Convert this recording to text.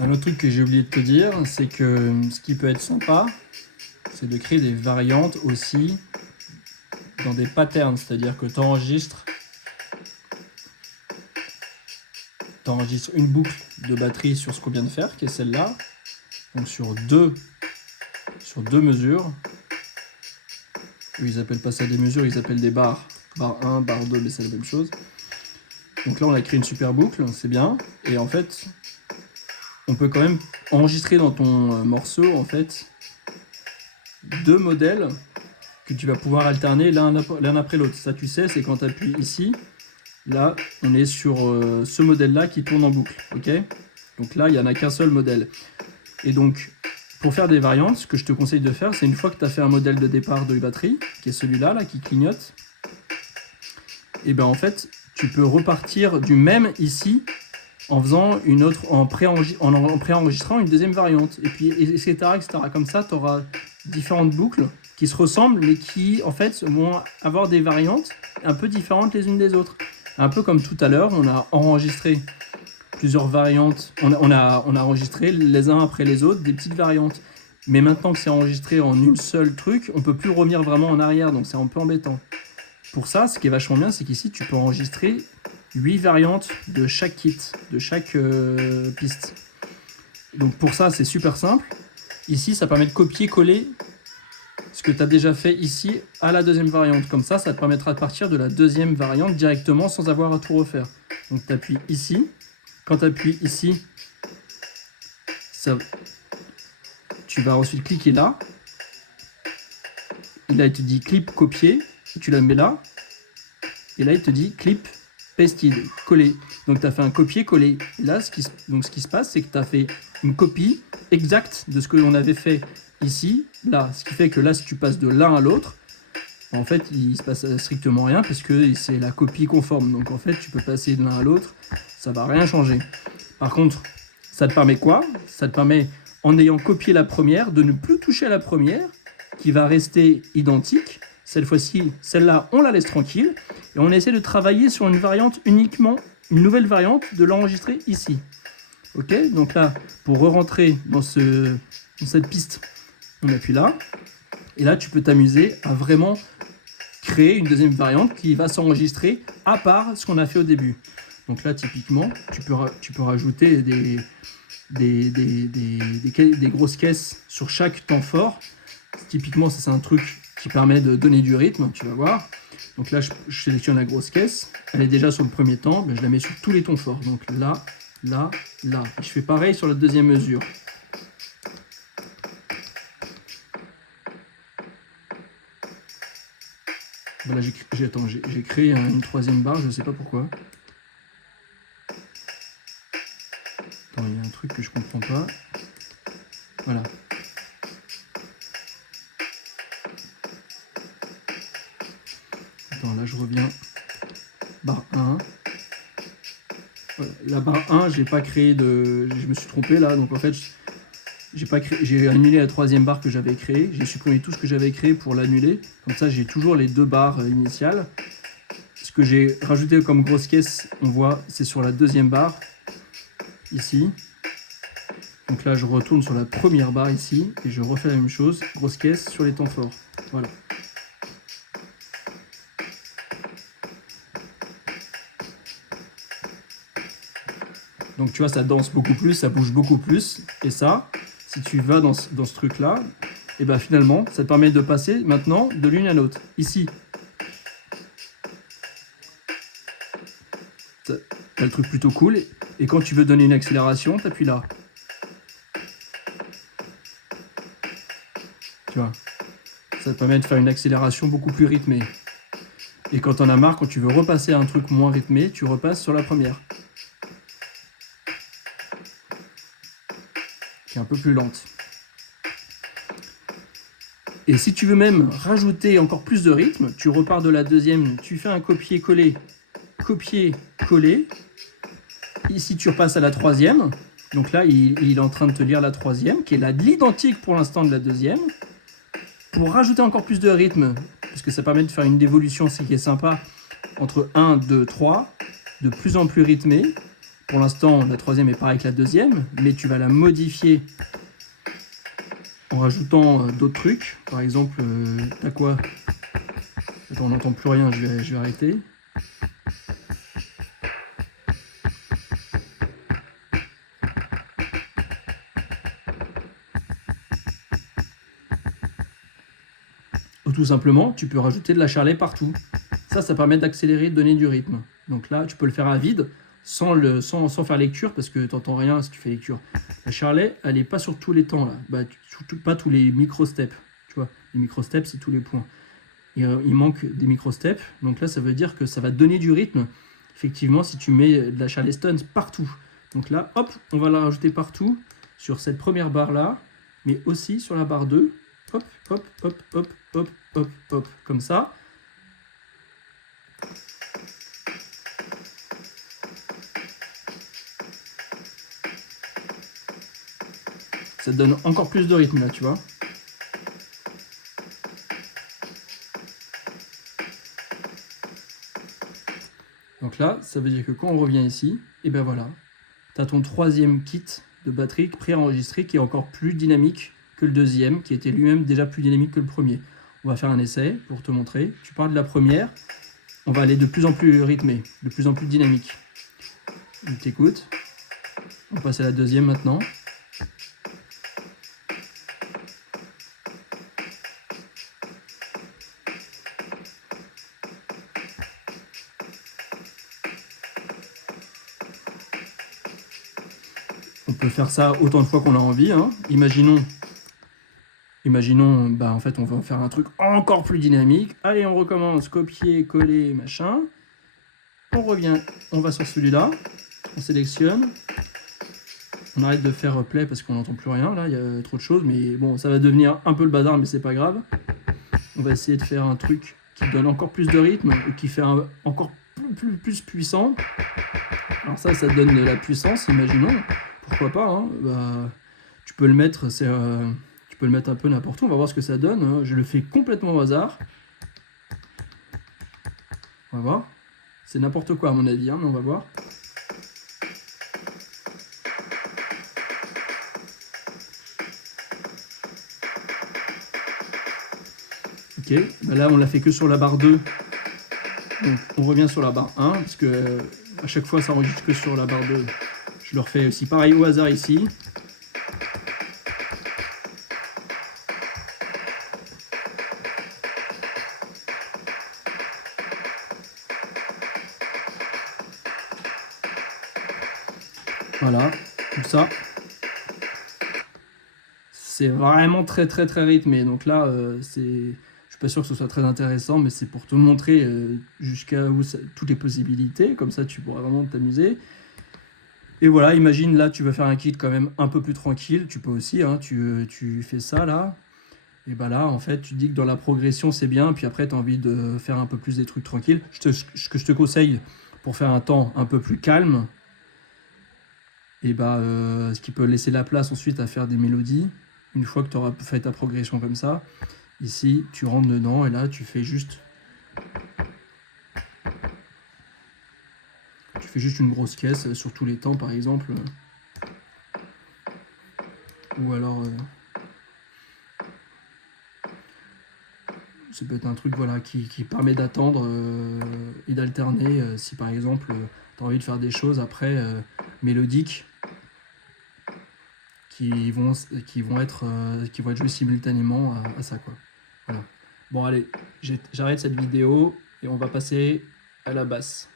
Un autre truc que j'ai oublié de te dire, c'est que ce qui peut être sympa, c'est de créer des variantes aussi dans des patterns, c'est-à-dire que tu enregistres une boucle de batterie sur ce qu'on vient de faire, qui est celle-là, donc sur deux mesures. Eux, ils appellent pas ça des mesures, ils appellent des barres. Barre 1, barre 2, mais c'est la même chose. Donc là, on a créé une super boucle, c'est bien. Et en fait, on peut quand même enregistrer dans ton morceau, en fait, deux modèles que tu vas pouvoir alterner l'un après l'autre. Ça, tu sais, c'est quand tu appuies ici. Là, on est sur ce modèle-là qui tourne en boucle. Ok ? Donc là, il n'y en a qu'un seul modèle. Et donc, pour faire des variantes, ce que je te conseille de faire, c'est une fois que tu as fait un modèle de départ de batterie, qui est celui-là, là, qui clignote, et bien en fait, tu peux repartir du même ici en faisant une autre, en préenregistrant une deuxième variante, et puis etc. Comme ça, tu auras différentes boucles qui se ressemblent, mais qui en fait vont avoir des variantes un peu différentes les unes des autres. Un peu comme tout à l'heure, on a enregistré plusieurs variantes, on a enregistré les uns après les autres des petites variantes. Mais maintenant que c'est enregistré en une seule truc, on peut plus revenir vraiment en arrière, donc c'est un peu embêtant. Pour ça, ce qui est vachement bien, c'est qu'ici, tu peux enregistrer 8 variantes de chaque kit, de chaque piste. Donc pour ça, c'est super simple. Ici, ça permet de copier-coller ce que tu as déjà fait ici à la deuxième variante. Comme ça te permettra de partir de la deuxième variante directement sans avoir à tout refaire. Donc tu appuies ici. Quand tu appuies ici, tu vas ensuite cliquer là. Et là, il te dit clip copier. Tu la mets là. Et là, il te dit clip pasted, coller. Donc tu as fait un copier-coller. Là, ce qui se passe, c'est que tu as fait une copie exacte de ce que l'on avait fait ici, là. Ce qui fait que là, si tu passes de l'un à l'autre, en fait, il se passe strictement rien parce que c'est la copie conforme. Donc en fait, tu peux passer de l'un à l'autre, ça va rien changer. Par contre, ça te permet quoi? Ça te permet, en ayant copié la première, de ne plus toucher à la première, qui va rester identique. Cette fois-ci, celle-là, on la laisse tranquille. Et on essaie de travailler sur une variante uniquement, une nouvelle variante, de l'enregistrer ici. Ok? Donc là, pour re-rentrer dans cette piste, on appuie là. Et là, tu peux t'amuser à vraiment créer une deuxième variante qui va s'enregistrer à part ce qu'on a fait au début. Donc là, typiquement, tu peux rajouter des grosses caisses sur chaque temps fort. Typiquement, c'est un truc qui permet de donner du rythme, tu vas voir. Donc là, je sélectionne la grosse caisse. Elle est déjà sur le premier temps, je la mets sur tous les tons forts. Donc là, là, là. Je fais pareil sur la deuxième mesure. Voilà, j'ai créé une troisième barre, je ne sais pas pourquoi. Attends, il y a un truc que je comprends pas. Voilà. Attends, là je reviens. Barre 1. Voilà. La barre 1, j'ai pas créé de. Je me suis trompé là, donc en fait, j'ai annulé la troisième barre que j'avais créée. J'ai supprimé tout ce que j'avais créé pour l'annuler. Comme ça, j'ai toujours les deux barres initiales. Ce que j'ai rajouté comme grosse caisse, on voit, c'est sur la deuxième barre, ici. Donc là, je retourne sur la première barre ici, et je refais la même chose, grosse caisse sur les temps forts. Voilà. Donc tu vois, ça danse beaucoup plus, ça bouge beaucoup plus. Et ça, si tu vas dans ce truc-là, et ben finalement, ça te permet de passer maintenant de l'une à l'autre. Ici, t'as le truc plutôt cool. Et quand tu veux donner une accélération, t'appuies là. Tu vois, ça te permet de faire une accélération beaucoup plus rythmée. Et quand t'en as marre, quand tu veux repasser à un truc moins rythmé, tu repasses sur la première, qui est un peu plus lente. Et si tu veux même rajouter encore plus de rythme, tu repars de la deuxième, tu fais un copier-coller, copier-coller. Ici, tu repasses à la troisième. Donc là, il est en train de te lire la troisième, qui est l'identique pour l'instant de la deuxième. Pour rajouter encore plus de rythme, parce que ça permet de faire une dévolution, ce qui est sympa, entre 1, 2, 3, de plus en plus rythmé. pour l'instant, la troisième est pareille que la deuxième, mais tu vas la modifier en rajoutant d'autres trucs. Par exemple, t'as quoi? Attends, on n'entend plus rien, je vais arrêter. Ou tout simplement, tu peux rajouter de la charlet partout. Ça permet d'accélérer, de donner du rythme. Donc là, tu peux le faire à vide, sans faire lecture, parce que tu n'entends rien si tu fais lecture. La charlet, elle n'est pas sur tous les temps, là. Bah, pas tous les micro-steps. Tu vois, les micro-steps, c'est tous les points. Et, il manque des micro-steps. Donc là, ça veut dire que ça va donner du rythme, effectivement, si tu mets de la charleston partout. Donc là, hop, on va la rajouter partout, sur cette première barre-là, mais aussi sur la barre 2. Hop, hop, hop, hop, hop, hop, hop, comme ça. Ça te donne encore plus de rythme là, tu vois. Donc là, ça veut dire que quand on revient ici, et ben voilà, tu as ton troisième kit de batterie préenregistré qui est encore plus dynamique que le deuxième, qui était lui-même déjà plus dynamique que le premier. On va faire un essai pour te montrer. Tu parles de la première, on va aller de plus en plus rythmé, de plus en plus dynamique. On t'écoute. On passe à la deuxième maintenant. On peut faire ça autant de fois qu'on a envie. Hein. Imaginons, bah, en fait, on va faire un truc encore plus dynamique. Allez, on recommence, copier, coller, machin. On revient, on va sur celui-là. On sélectionne. On arrête de faire play parce qu'on n'entend plus rien. Là, il y a trop de choses. Mais bon, ça va devenir un peu le bazar, mais c'est pas grave. On va essayer de faire un truc qui donne encore plus de rythme ou qui fait encore plus puissant. Alors ça donne de la puissance, imaginons. Pourquoi pas, hein. Bah, tu peux le mettre, tu peux le mettre un peu n'importe où. On va voir ce que ça donne. Hein. Je le fais complètement au hasard. On va voir. C'est n'importe quoi à mon avis, hein, mais on va voir. Ok, bah là on l'a fait que sur la barre 2. Donc on revient sur la barre 1, parce que à chaque fois ça enregistre que sur la barre 2. Je le refais aussi pareil au hasard ici. Voilà, tout ça. C'est vraiment très rythmé. Donc là, je suis pas sûr que ce soit très intéressant, mais c'est pour te montrer jusqu'à où toutes les possibilités. Comme ça, tu pourras vraiment t'amuser. Et voilà, imagine là, tu veux faire un kit quand même un peu plus tranquille. Tu peux aussi, hein, tu fais ça là. Et bah là, en fait, tu dis que dans la progression, c'est bien. Puis après, tu as envie de faire un peu plus des trucs tranquilles. Ce que je te conseille pour faire un temps un peu plus calme, et bah, ce qui peut laisser la place ensuite à faire des mélodies. Une fois que tu auras fait ta progression comme ça, ici, tu rentres dedans et là, tu fais juste une grosse caisse sur tous les temps, par exemple. Ou alors, ça peut être un truc voilà, qui permet d'attendre et d'alterner si, par exemple, tu as envie de faire des choses après mélodiques qui vont être jouées simultanément à ça, quoi. Voilà. Bon, allez, j'arrête cette vidéo et on va passer à la basse.